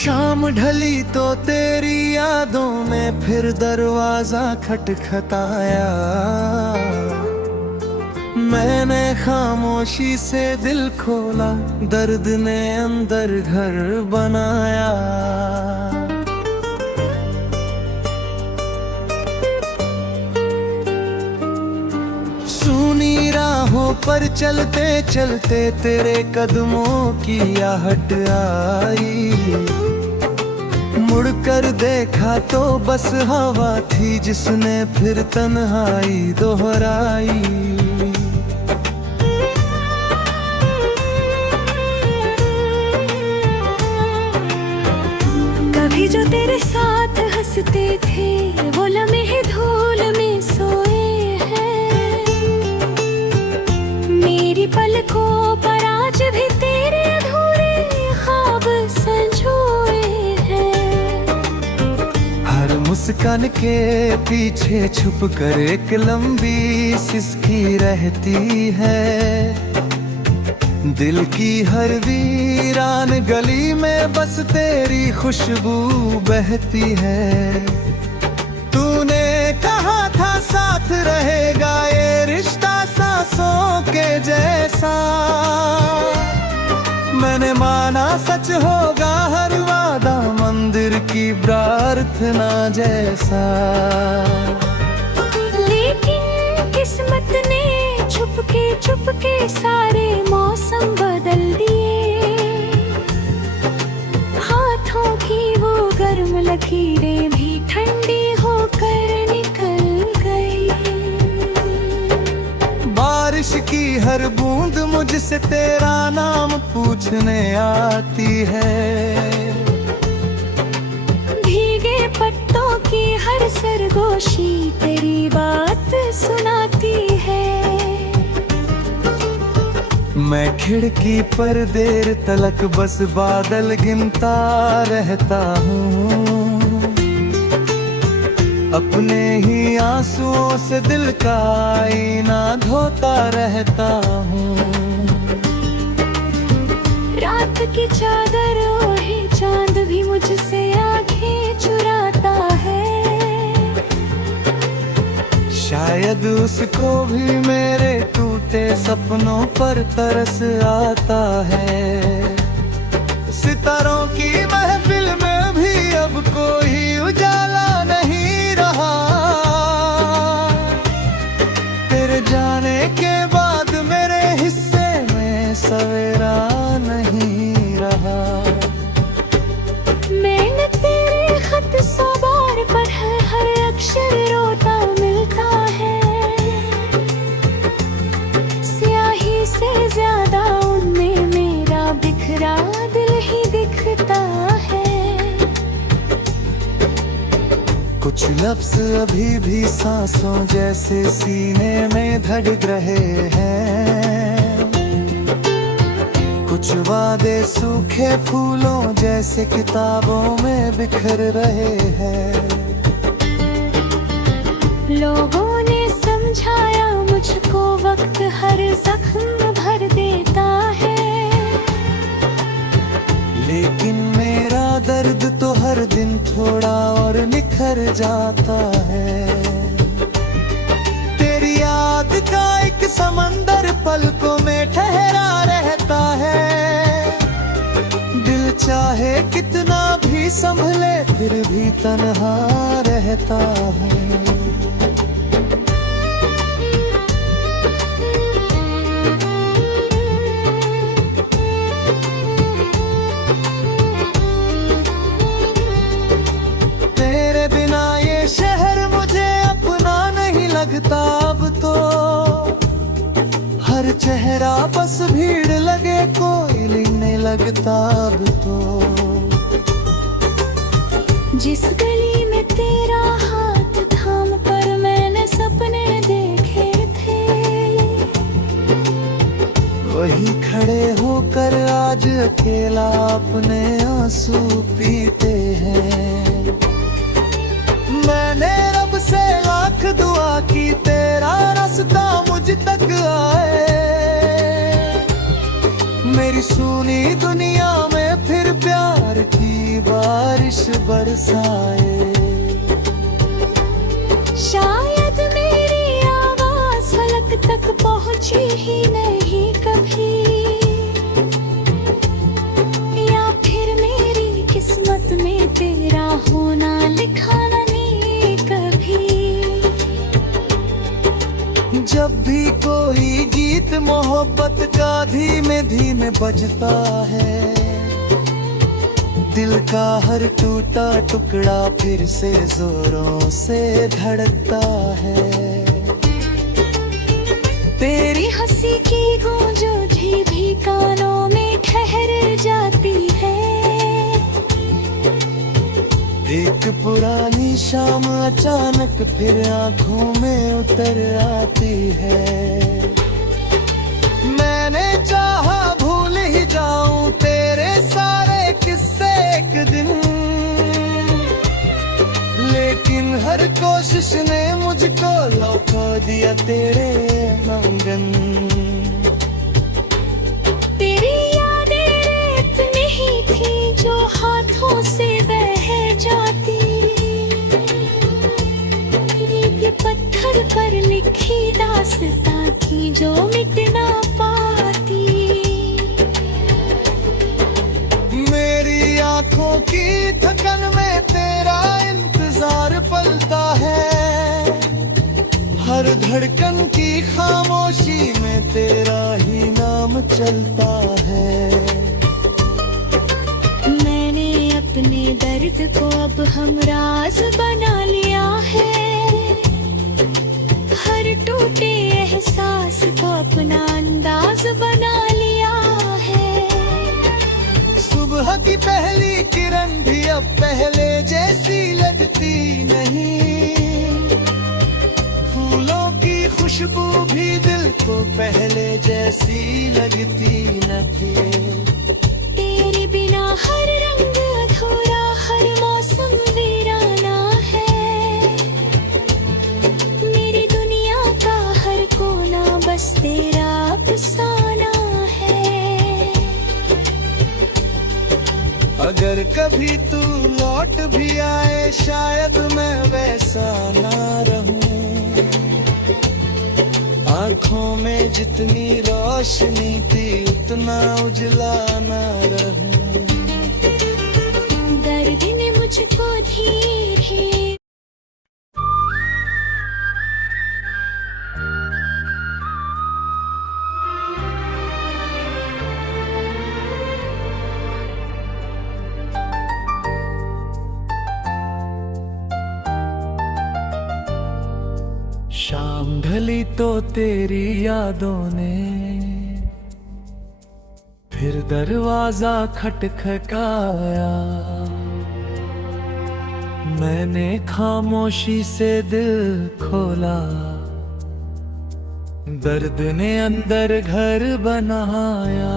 शाम ढली तो तेरी यादों में फिर दरवाजा खटखटाया। मैंने खामोशी से दिल खोला, दर्द ने अंदर घर बनाया। सुनी राहों पर चलते चलते तेरे कदमों की आहट आई। मुड़कर देखा तो बस हवा थी जिसने फिर तन्हाई दोहराई। कभी जो तेरे साथ हंसते थे वो लम्हे धूल में सोए हैं। मेरी पलकों पर आज भी तेरे अधूरे ख्वाब संजोए हैं। हर मुस्कान के पीछे छुप कर एक लंबी सिसकी रहती है। दिल की हर वीरान गली में बस तेरी खुशबू बहती है। तूने कहा था साथ रहेगा ये रिश्ता सांसों के जैसा। मैंने माना सच होगा हर वादा मंदिर की प्रार्थना जैसा। लेकिन किस्मत ने चुपके सारे मौसम बदल दिए। हाथों की वो गर्म लकीरें भी ठंडी होकर निकल गई। बारिश की हर बूंद मुझसे तेरा नाम पूछने आती है। भीगे पत्तों की हर सरगोशी तेरी बात सुनाती है। मैं खिड़की पर देर तलक बस बादल गिनता रहता हूँ। अपने ही आंसुओं से दिल का आईना धोता रहता हूँ। रात की चादर ओढ़े चांद भी मुझसे आंखें चुराता है। शायद उसको भी मेरे टूटे सपनों पर तरस आता है। सितारों की महफिल में भी अब कोई उजाला नहीं रहा। तेरे जाने के बाद मेरे हिस्से में सवेरा नहीं रहा। मैंने तेरे खत 100 बार पढ़ा, हर अक्षर रोता मिलता है। स्याही से ज्यादा उनमें मेरा बिखरा दिल ही दिखता है। कुछ लफ्ज अभी भी सांसों जैसे सीने में धड़क रहे हैं। कुछ वादे सूखे फूलों जैसे किताबों में बिखर रहे हैं। लोगों ने समझाया मुझको वक्त हर जख्म भर देता है। लेकिन मेरा दर्द तो हर दिन थोड़ा और निखर जाता है। तेरी याद का एक समंदर पलकों में ठहरा रहता है। दिल चाहे कितना भी संभले फिर भी तन्हा रहता है। तेरे बिना ये शहर मुझे अपना नहीं लगता अब तो। हर चेहरा बस भीड़ लगे कोई नहीं लगता अब तो। जिस गली में तेरा हाथ थाम पर मैंने सपने देखे थे, वही खड़े होकर आज अकेला अपने आंसू पीते हैं। मैंने रब से लाख दुआ की तेरा रास्ता मुझ तक आए। मेरी सुनी दुनिया में फिर प्यार की बात बरसाए। शायद मेरी आवाज फलक तक पहुंची ही नहीं कभी, या फिर मेरी किस्मत में तेरा होना लिखा नहीं कभी। जब भी कोई गीत मोहब्बत का धीमे धीमे बजता है, दिल का हर टूटा टुकड़ा फिर से जोरों से धड़कता है। तेरी हंसी की गूंज भी कानों में ठहर जाती है। एक पुरानी शाम अचानक फिर आंखों में उतर आती है। मैंने चाहा भूल ही जाऊं तेरे सारे किस्से एक दिन, लेकिन हर कोशिश ने मुझको लौटा दिया तेरे आंगन। तेरी यादें रेत नहीं थी जो हाथों से बह जाती, ये पत्थर पर लिखी दास्तां थी जो मिट ना पाती। मेरी आंखों की थकन में तेरा इंतजार पलता है, हर धड़कन की खामोशी में तेरा ही नाम चलता है। मैंने अपने दर्द को अब हमराज बना लिया है, हर टूटे एहसास को अपना अंदाज बना लिया है। सुबह की पहली किरण भी अब पहले जैसी लगती नहीं, फूलों की खुशबू भी दिल को पहले जैसी लगती न थी। तेरे बिना हर रंग अधूरा, हर मौसम वीराना है। मेरी दुनिया का हर कोना बस तेरा अफसाना है। अगर कभी तू लौट भी आए शायद मैं वैसा ना रहूं, आँखों में जितनी रोशनी थी उतना उजला ना रहूं। दर्द ने मुझको धीरे शाम ढली तो तेरी यादों ने फिर दरवाजा खटखटाया। मैंने खामोशी से दिल खोला, दर्द ने अंदर घर बनाया।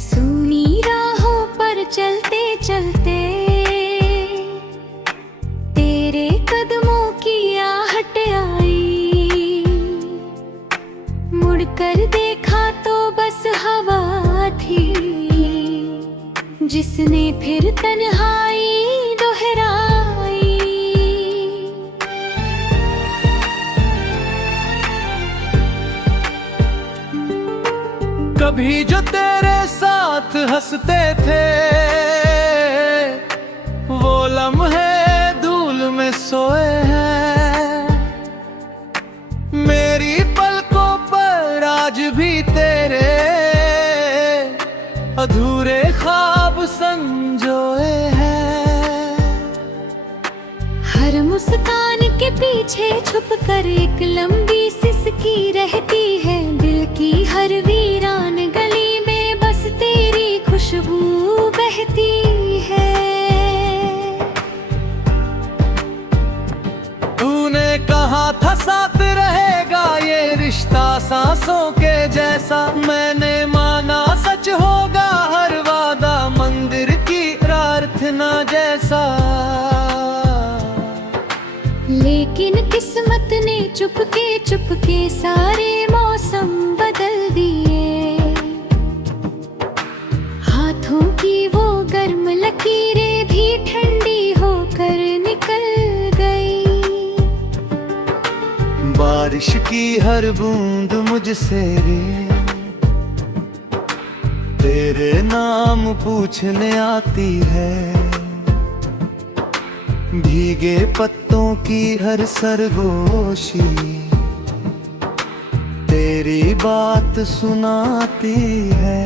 सूनी राहों पर चलते चलते तेरे कदमों की आहट आई, मुड़कर देखा तो बस हवा थी जिसने फिर तन्हाई दोहराई। कभी जो तेरे साथ हंसते थे वो लम्हे धूल में सोए हैं। मेरी पलकों पर आज भी तेरे अधूरे ख्वाब संजोए हैं। हर मुस्कान के पीछे छुप कर एक लंबी सिसकी रहती है, दिल की हर वीरान गली में बस तेरी खुशबू बहती है। तूने कहा था साथ रहेगा ये रिश्ता सांसों के जैसा, मैंने माना सच होगा हर वादा मंदिर की प्रार्थना जैसा। लेकिन किस्मत ने चुपके चुपके सारे मौसम बदल बारिश की हर बूंद मुझसे रे तेरे नाम पूछने आती है। भीगे पत्तों की हर सरगोशी तेरी बात सुनाती है।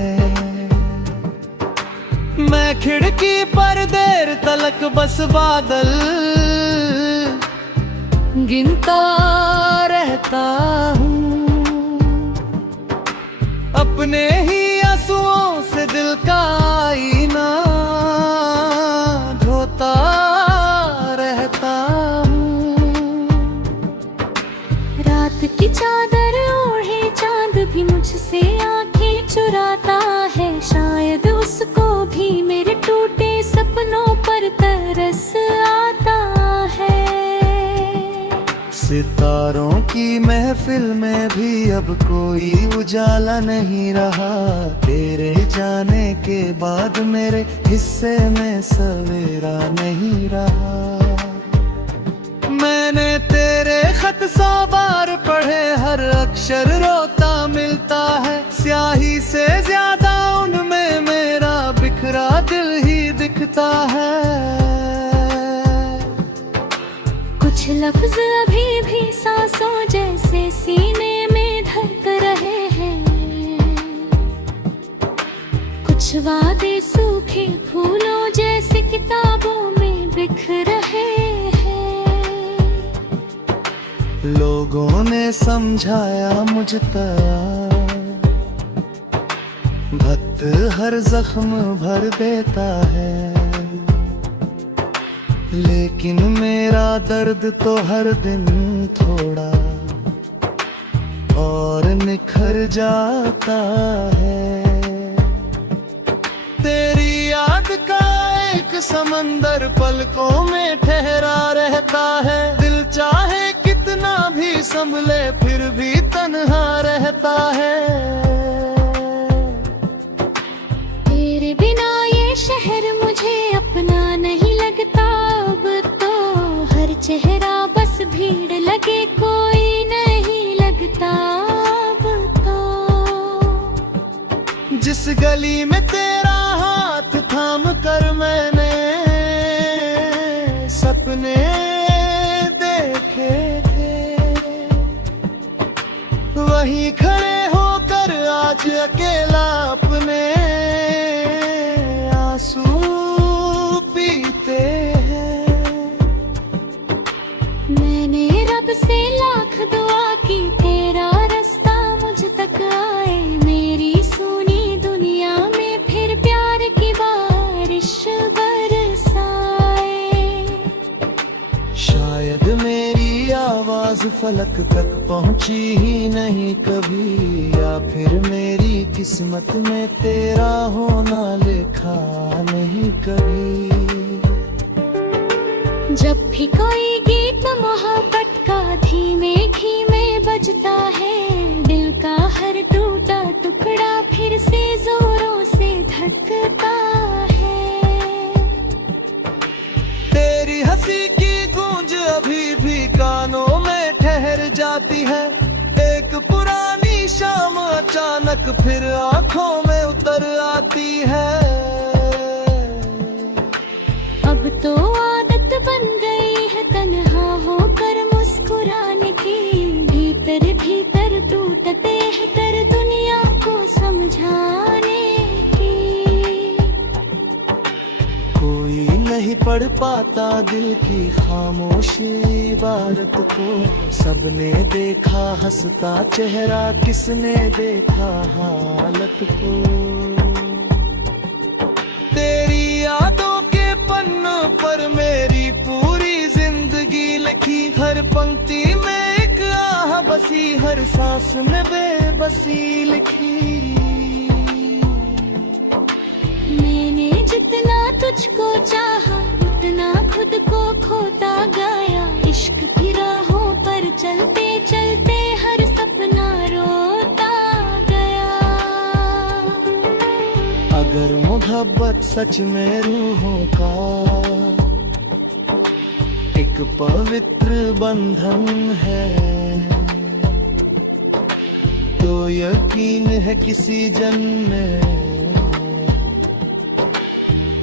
मैं खिड़की पर देर तलक बस बादल गिनता रहता हूँ, अपने ही आंसुओं से दिल का आईना धोता रहता हूँ। रात की चादर ओढ़े चांद भी मुझसे आंखें चुराता है, शायद उसको भी मेरे टूटे सपनों पर तरस आता है। सितारों की महफिल में भी अब कोई उजाला नहीं रहा, तेरे जाने के बाद मेरे हिस्से में सवेरा नहीं रहा। मैंने तेरे खत 100 बार पढ़े, हर अक्षर रोता मिलता है, स्याही से ज्यादा उनमें मेरा बिखरा दिल ही दिखता है। कुछ लफ्ज अभी भी सांसों जैसे सीने में धड़क रहे हैं, कुछ वादे सूखे फूलों जैसे किताबों में बिख रहे हैं। लोगों ने समझाया मुझ तक भक्त हर जख्म भर देता है, लेकिन मेरा दर्द तो हर दिन थोड़ा और निखर जाता है। तेरी याद का एक समंदर पलकों में ठहरा रहता है, दिल चाहे कितना भी संभले फिर भी तन्हा रहता है। तेरे बिना ये शहर मुझे अपना नहीं लगता, अब तो हर चेहरा बस भीड़ लगे कोई नहीं लगता। अब तो जिस गली में तेरा हाथ थाम कर मैंने सपने देखे थे, वहीं खड़े होकर आज अकेला अपने आंसू पीते हैं। मैंने रब से लाख दुआ की तेरा रास्ता मुझ तक आए, मेरी सुनी दुनिया में फिर प्यार की बारिश बरसाए। शायद मेरी आवाज फलक तक पहुंची ही नहीं कभी, या फिर मेरी किस्मत में तेरा होना लिखा नहीं कभी। जब भी कोई गीत मोहब्बत का धीमे धीमे बजता है, दिल का हर टूटा टुकड़ा फिर से जोरों से धड़कता है। तेरी हंसी की गूंज अभी भी कानों में ठहर जाती है, एक पुरानी शाम अचानक फिर आंखों में उतर आती है। अब तो आदत बन गई है तन्हा होकर मुस्कुराने की, भीतर भीतर टूटते हैं कर दुनिया को समझाने की। कोई नहीं पढ़ पाता दिल की खामोशी इबारत को, सबने देखा हंसता चेहरा किसने देखा हालत को। तेरी यादों के पन्नों पर मेरी पूरी जिंदगी लिखी, हर पंक्ति में एक आह बसी, हर सांस में बेबसी लिखी। मैंने जितना तुझको चाहा उतना खुद को खोता गया, इश्क की राहों पर चलते चलते हर सपना रोता गया। अगर मोहब्बत सच में रूहों का एक पवित्र बंधन है, यकीन है किसी जन्म में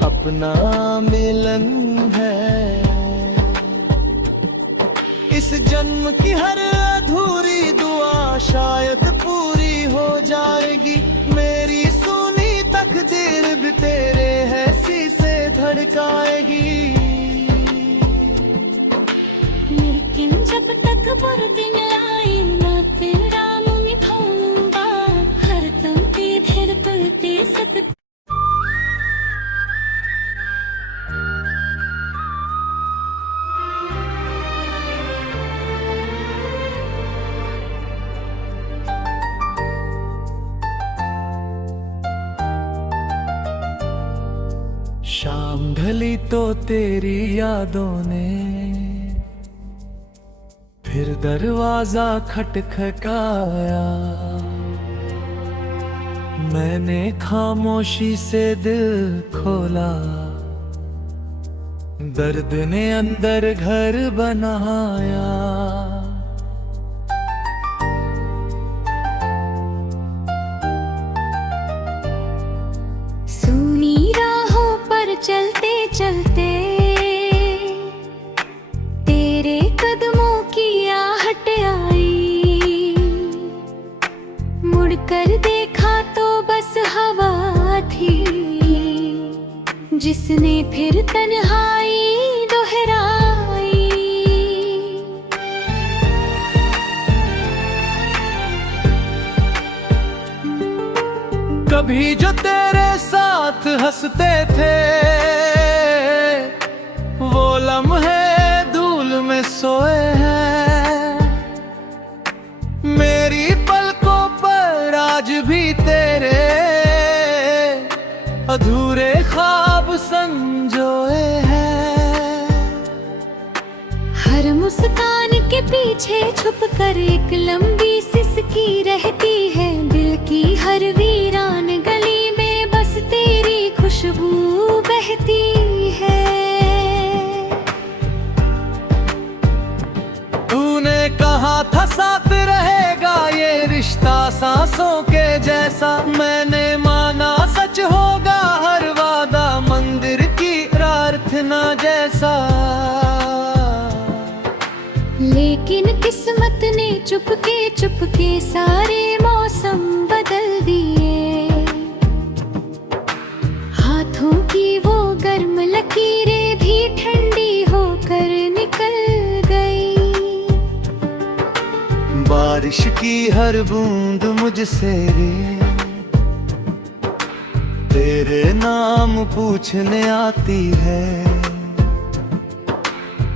अपना मिलन है। इस जन्म की हर अधूरी दुआ शायद पूरी हो जाएगी। मेरी सुनी तकदीर भी तेरे हैसी से धड़काएगी। लेकिन जब तक बुरे दिन आए ना तेरा मुँह निभाऊंगा। हर दम पे फिर तुलते सत शाम ढली तो तेरी यादों ने फिर दरवाजा खटखटाया। मैंने खामोशी से दिल खोला। दर्द ने अंदर घर बनाया। सुनी राहों पर चलते चलते तेरे कदमों की आहट आई। मुड़कर देखा तो बस हवा थी जिसने फिर तन्हाई दोहराई। कभी जो तेरे साथ हंसते थे वो लम्हे धूल में सोए हैं। मेरी पलकों पर आज भी तेरे अधूरे ख्वाब संजोए हैं। हर मुस्कान के पीछे छुप कर एक लंबी सिसकी रहती है। दिल की हर वीरान गली में बस तेरी खुशबू बहती है। तूने कहा था साथ रहेगा ये रिश्ता सांसों के जैसा। मैंने माना सच होगा हर वादा मंदिर की प्रार्थना जैसा। लेकिन किस्मत ने चुपके सारे मौसम बदल दिए। हाथों की वो गर्म लकीरें भी ठंडी होकर निकल गई। बारिश की हर बूंद मुझसे तेरे नाम पूछने आती है।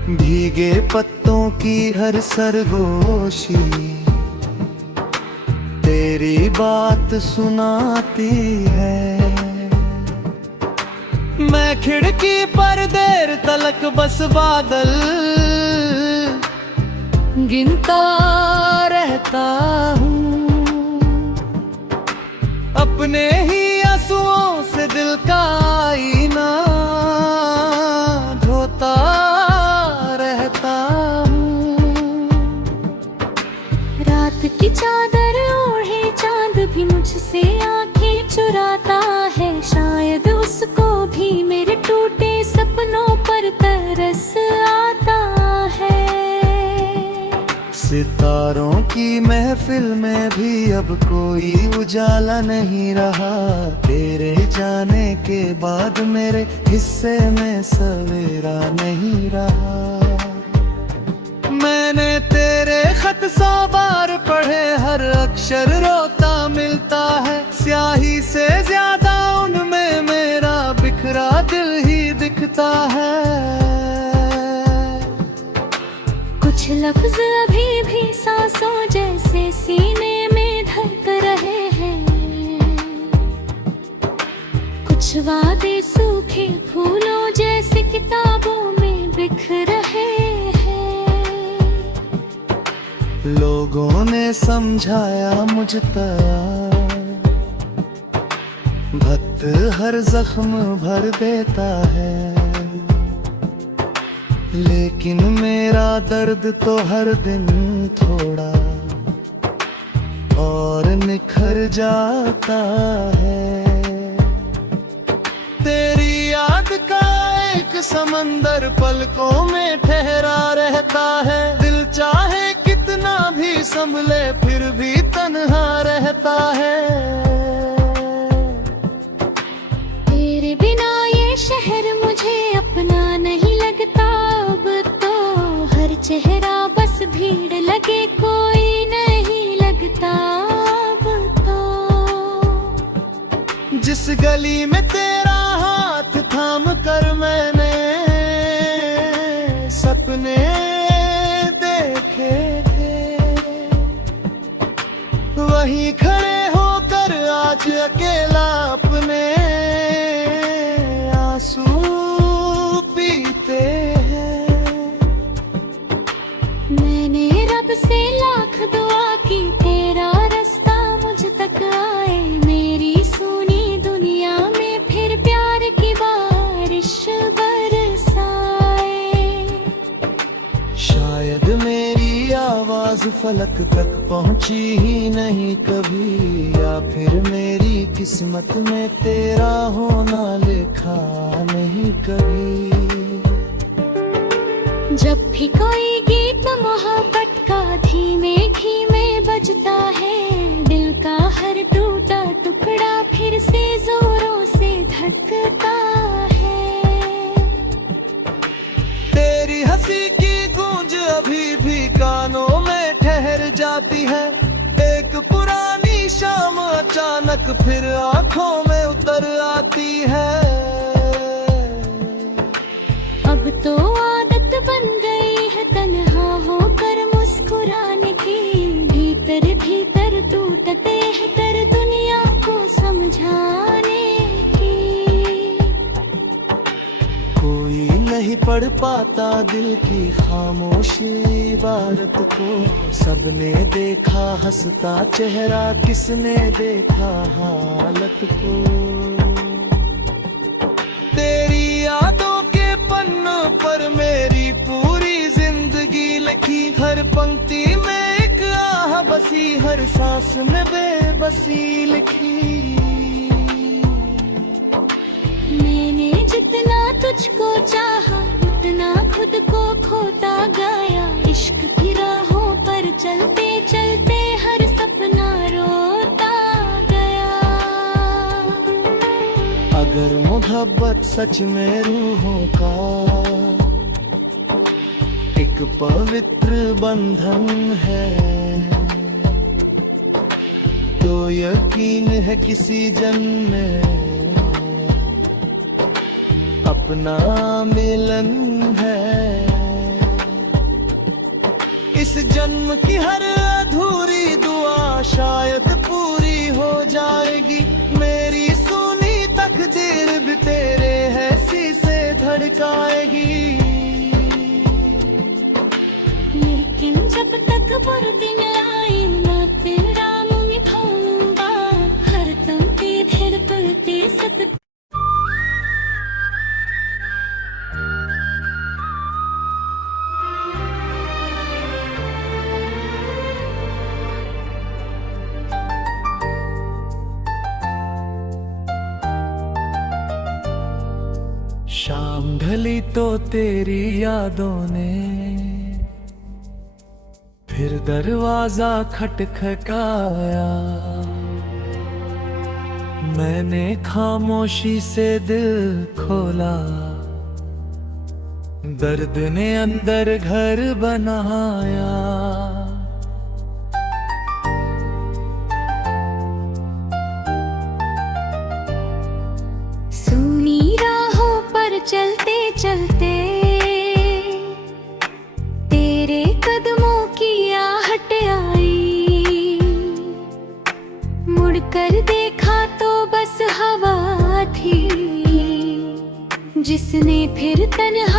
भीगे पत्तों की हर सरगोशी तेरी बात सुनाती है। मैं खिड़की पर देर तलक बस बादल गिनता रहता हूँ। अपने ही आंसुओं से दिल का आईना धोता रहता हूँ। रात की चादर ओढ़े चांद भी मुझसे आंखें चुराता है। शायद उसको भी मेरे टूटे सपनों पर तरस आता है। सितारों की महफिल में भी अब कोई उजाला नहीं रहा। तेरे जाने के बाद मेरे हिस्से में सवेरा नहीं रहा। मैंने तेरे खत 100 बार पढ़े हर अक्षर रोता मिलता है। स्याही से ज्यादा उनमें मेरा बिखरा दिल ही दिखता है। कुछ लफ्ज अभी भी सांसों जैसे सीने में धड़क रहे हैं। कुछ वादे सूखे फूलों जैसे किताबों में बिख रहे हैं। लोगों ने समझाया मुझ तक भक्त हर जख्म भर देता है। लेकिन मेरा दर्द तो हर दिन थोड़ा और और निखर जाता है। तेरी याद का एक समंदर पलकों में ठहरा रहता है। दिल चाहे कितना भी संभले फिर भी तन्हा रहता है। तेरे बिना ये शहर मुझे अपना नहीं लगता। अब तो हर चेहरा बस भीड़ लगे, कोई नहीं लगता अब तो। जिस गली में तेरा हाथ थाम कर मैंने सपने देखे थे, वहीं खड़े होकर आज अकेला अपने आंसू पीते हैं। मैंने रब से लाख दुआ की तेरा रास्ता मुझ तक आए। मेरी सुनी दुनिया में फिर प्यार की बारिश बरसाए। शायद मेरी आवाज फलक तक पहुंची ही नहीं कभी, या फिर मेरी किस्मत में तेरा होना लिखा नहीं कभी। जब भी कोई गीत मोहब्बत का धीमे धीमे बजता है, दिल का हर टूटा टुकड़ा फिर से जोरों से धड़कता है। तेरी हंसी की गूंज अभी भी कानों में ठहर जाती है। एक पुरानी शाम अचानक फिर आंखों में उतर आती है। अब तो आदत बन गई है तन्हा होकर मुस्कुराने की। भीतर भीतर टूटते हैं कर दुनिया को समझाने की। कोई नहीं पढ़ पाता दिल की खामोशी इबारत को। सबने देखा हंसता चेहरा, किसने देखा हालत को। तेरी यादों के पन्नों पर मेरी पूरी जिंदगी लिखी। हर पंक्ति में एक आह बसी, हर सांस में बेबसी लिखी। मैंने जितना तुझको चाहा उतना खुद को खोता गया। इश्क की राहों पर चलते चलते हर सपना रोता गया। अगर मोहब्बत सच में रूहों का एक पवित्र बंधन है, तो यकीन है किसी जन्म में अपना मिलन है। इस जन्म की हर अधूरी दुआ शायद पूरी हो जाएगी। मेरी सुनी तकदीर भी तेरे हैसी से धड़काएगी। लेकिन जब तक बुरे दिन आए ना तेरा मुंह निभाऊंगा। हर दम पे धड़कते सत शाम ढली तो तेरी यादों ने फिर दरवाजा खटखटाया। मैंने खामोशी से दिल खोला, दर्द ने अंदर घर बनाया। सुनी राहों पर चलते चलते तेरे कदमों की आहट आई। मुड़कर देखा तो बस हवा थी जिसने फिर तन्हा